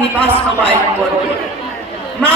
তিনি বাস্তবায়ন করবেন মা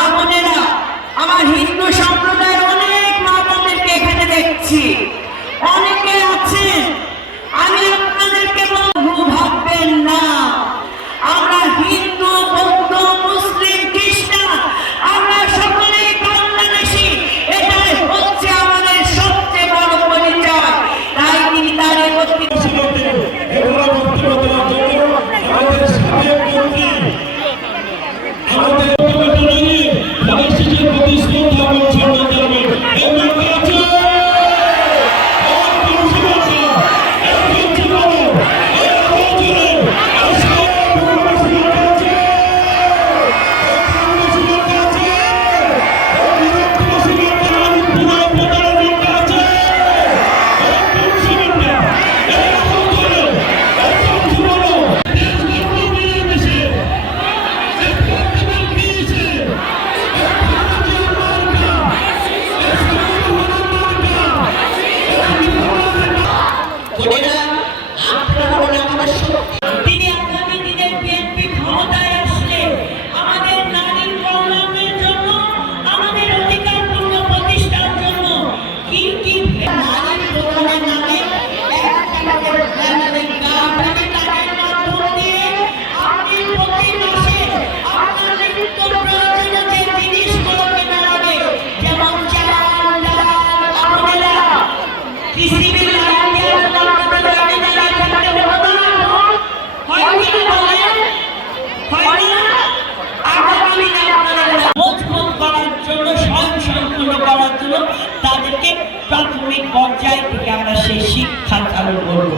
জন্য তাদেরকে প্রাথমিক পর্যায় থেকে আমরা সেই শিক্ষা চালু করব।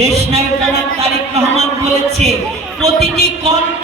দেশ নায়ক তারেক রহমান বলেছে, প্রতিটি কণ্ঠ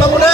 বাবু রে